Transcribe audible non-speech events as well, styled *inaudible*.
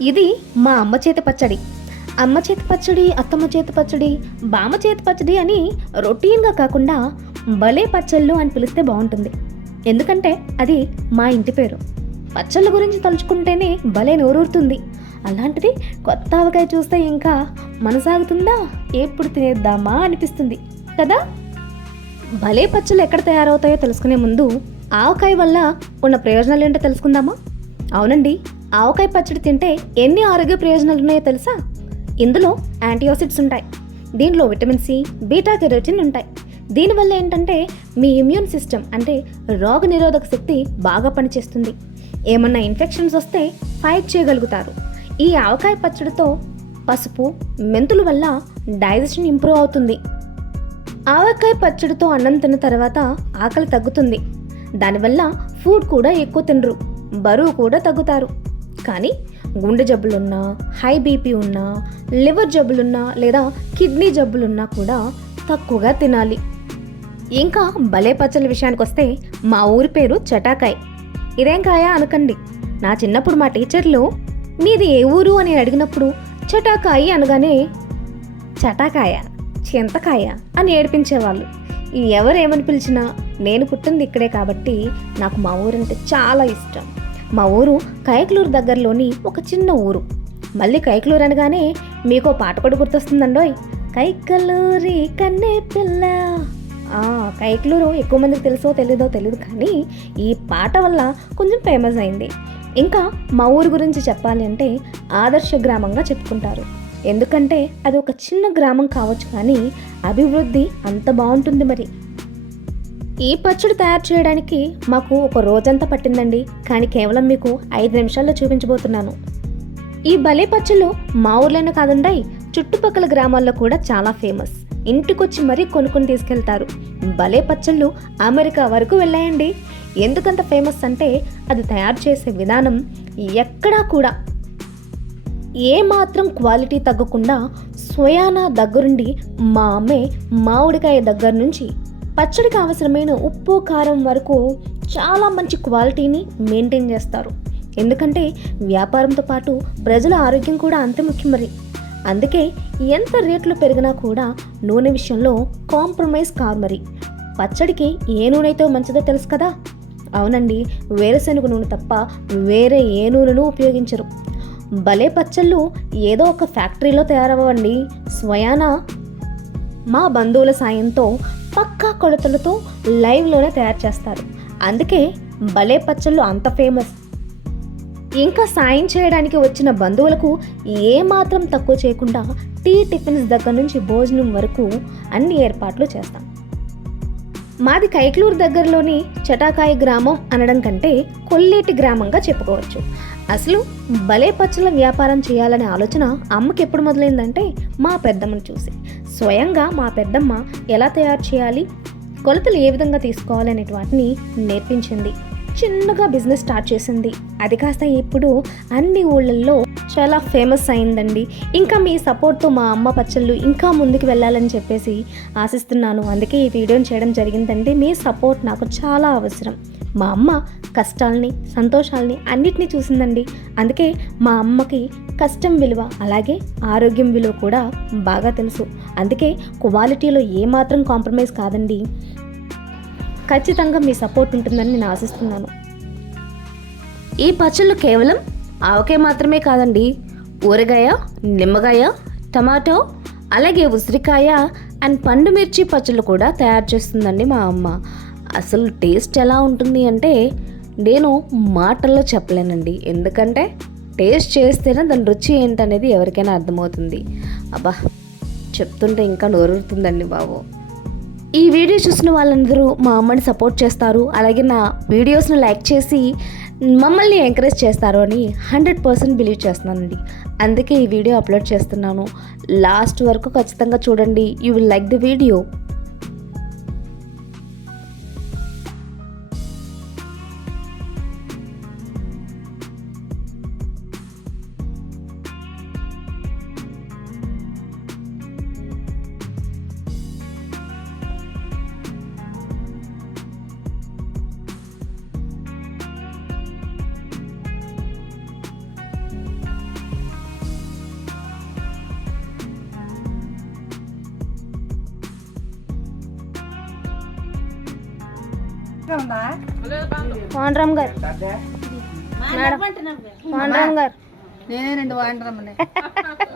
ఇది మా అమ్మ చేతి పచ్చడి. అమ్మ చేతి పచ్చడి అత్తమ్మ చేతి పచ్చడి బామ్మ చేతి పచ్చడి అని రొటీన్గా కాకుండా భలే పచ్చళ్ళు అని పిలిస్తే బాగుంటుంది. ఎందుకంటే అది మా ఇంటి పేరు. పచ్చళ్ళ గురించి తలుచుకుంటేనే భలే నోరూరుతుంది. అలాంటిది కొత్త ఆవకాయ చూస్తే ఇంకా మనసాగుతుందా? ఎప్పుడు తినేద్దామా అనిపిస్తుంది. కదా? భలే పచ్చళ్ళు ఎక్కడ తయారవుతాయో తెలుసుకునే ముందు ఆవకాయ వల్ల ఉన్న ప్రయోజనాలు ఏంటో తెలుసుకుందామా? అవునండి. ఆవకాయ పచ్చడి తింటే ఎన్ని ఆరోగ్య ప్రయోజనాలు ఉన్నాయో తెలుసా? ఇందులో యాంటీఆక్సిడ్స్ ఉంటాయి. దీనిలో విటమిన్ సి బీటా కెరోటిన్ ఉంటాయి. దీనివల్ల ఏంటంటే మీ ఇమ్యూన్ సిస్టమ్ అంటే రోగ నిరోధక శక్తి బాగా పనిచేస్తుంది. ఏమన్నా ఇన్ఫెక్షన్స్ వస్తే ఫైట్ చేయగలుగుతారు. ఈ ఆవకాయ పచ్చడితో పసుపు మెంతుల వల్ల డైజెషన్ ఇంప్రూవ్ అవుతుంది. ఆవకాయ పచ్చడితో అన్నం తిన్న తర్వాత ఆకలి తగ్గుతుంది. దానివల్ల ఫుడ్ కూడా ఎక్కువ తినరు. బరువు కూడా తగ్గుతారు. కానీ గుండె జబ్బులున్నా హై బీపీ ఉన్నా లివర్ జబ్బులున్నా లేదా కిడ్నీ జబ్బులున్నా కూడా తక్కువగా తినాలి. ఇంకా భలే పచ్చళ్ళ విషయానికి వస్తే మా ఊరి పేరు చటాకాయ్. ఇదేం కాయ అనకండి. నా చిన్నప్పుడు మా టీచర్లు మీది ఏ ఊరు? అని అడిగినప్పుడు చటాకాయి అనగానే చటాకాయ? చింతకాయ? అని ఏడిపించేవాళ్ళు. ఎవరేమని పిలిచినా నేను పుట్టింది ఇక్కడే కాబట్టి నాకు మా ఊరంటే చాలా ఇష్టం. మా ఊరు కైకలూరు దగ్గరలోని ఒక చిన్న ఊరు. మళ్ళీ కైకలూరు అనగానే మీకో పాట కూడా గుర్తొస్తుందండోయ్ కైకలూరి కన్నే పిల్ల. కైకలూరు ఎక్కువ మందికి తెలుసో తెలీదో తెలియదు కానీ ఈ పాట వల్ల కొంచెం ఫేమస్ అయింది. ఇంకా మా ఊరు గురించి చెప్పాలి అంటే ఆదర్శ గ్రామంగా చెప్పుకుంటారు. ఎందుకంటే అది ఒక చిన్న గ్రామం కావచ్చు కానీ అభివృద్ధి అంత బాగుంటుంది మరి. ఈ పచ్చడి తయారు చేయడానికి మాకు ఒక రోజంతా పట్టిందండి. కానీ కేవలం మీకు ఐదు నిమిషాల్లో చూపించబోతున్నాను. ఈ భలే పచ్చళ్ళు మా ఊర్లోనే కాదండాయి చుట్టుపక్కల గ్రామాల్లో కూడా చాలా ఫేమస్. ఇంటికొచ్చి మరీ కొనుక్కొని తీసుకెళ్తారు. భలే పచ్చళ్ళు అమెరికా వరకు వెళ్ళాయండి. ఎందుకంత ఫేమస్ అంటే అది తయారు చేసే విధానం ఎక్కడా కూడా ఏ మాత్రం క్వాలిటీ తగ్గకుండా స్వయానా దగ్గరుండి మా అమ్మే మామిడికాయ దగ్గర నుంచి పచ్చడికి అవసరమైన ఉప్పు కారం వరకు చాలా మంచి క్వాలిటీని మెయింటైన్ చేస్తారు. ఎందుకంటే వ్యాపారంతో పాటు ప్రజల ఆరోగ్యం కూడా అంతే ముఖ్యం మరి. అందుకే ఎంత రేట్లు పెరిగినా కూడా నూనె విషయంలో కాంప్రమైజ్ కాదు మరి. పచ్చడికి ఏ నూనె అయితే మంచిదో తెలుసు కదా? అవునండి వేరుశనగ నూనె తప్ప వేరే ఏ నూనెను ఉపయోగించరు. భలే పచ్చళ్ళు ఏదో ఒక ఫ్యాక్టరీలో తయారవ్వండి. స్వయానా మా బంధువుల సాయంతో పక్కా కొలతలతో లైవ్లోనే తయారు చేస్తారు. అందుకే భలే పచ్చళ్ళు అంత ఫేమస్. ఇంకా సాయం చేయడానికి వచ్చిన బంధువులకు ఏమాత్రం తక్కువ చేయకుండా టీ టిఫిన్స్ దగ్గర నుంచి భోజనం వరకు అన్ని ఏర్పాట్లు చేస్తాం. మాది కైక్లూరు దగ్గరలోని చటాకాయ గ్రామం అనడం కంటే కొల్లేటి గ్రామంగా చెప్పుకోవచ్చు. అసలు భలే పచ్చల వ్యాపారం చేయాలనే ఆలోచన అమ్మకి ఎప్పుడు మొదలైందంటే మా పెద్దమ్మను చూసి. స్వయంగా మా పెద్దమ్మ ఎలా తయారు చేయాలి? కొలతలు ఏ విధంగా తీసుకోవాలనే వాటిని నేర్పించింది. చిన్నగా బిజినెస్ స్టార్ట్ చేసింది. అది కాస్త ఇప్పుడు అన్ని ఊళ్ళల్లో చాలా ఫేమస్ అయిందండి. ఇంకా మీ సపోర్ట్తో మా అమ్మ పచ్చళ్ళు ఇంకా ముందుకు వెళ్ళాలని చెప్పేసి ఆశిస్తున్నాను. అందుకే ఈ వీడియోని చేయడం జరిగిందండి. మీ సపోర్ట్ నాకు చాలా అవసరం. మా అమ్మ కష్టాల్ని సంతోషాల్ని అన్నిటినీ చూసిందండి. అందుకే మా అమ్మకి కష్టం విలువ అలాగే ఆరోగ్యం విలువ కూడా బాగా తెలుసు. అందుకే క్వాలిటీలో ఏమాత్రం కాంప్రమైజ్ కాదండి. ఖచ్చితంగా మీ సపోర్ట్ ఉంటుందని నేను ఆశిస్తున్నాను. ఈ పచ్చళ్ళు కేవలం ఆవకాయ మాత్రమే కాదండి. ఊరగాయ నిమ్మకాయ టమాటో అలాగే ఉసిరికాయ అండ్ పండు మిర్చి పచ్చళ్ళు కూడా తయారు చేస్తుందండి మా అమ్మ. అసలు టేస్ట్ ఎలా ఉంటుంది అంటే నేను మాటల్లో చెప్పలేనండి. ఎందుకంటే టేస్ట్ చేస్తేనే దాని రుచి ఏంటనేది ఎవరికైనా అర్థమవుతుంది. అబ్బా చెప్తుంటే ఇంకా నోరుతుందండి బాబు. ఈ వీడియో చూసిన వాళ్ళందరూ మా అమ్మని సపోర్ట్ చేస్తారు. అలాగే నా వీడియోస్ని లైక్ చేసి మమ్మల్ని ఎంకరేజ్ చేస్తారు అని హండ్రెడ్ పర్సెంట్ బిలీవ్ చేస్తున్నానండి. అందుకే ఈ వీడియో అప్లోడ్ చేస్తున్నాను. లాస్ట్ వరకు ఖచ్చితంగా చూడండి. You will like the video. పాండ్రామ్ garu garu నేనే రెండు వాడిరమ్మని *laughs*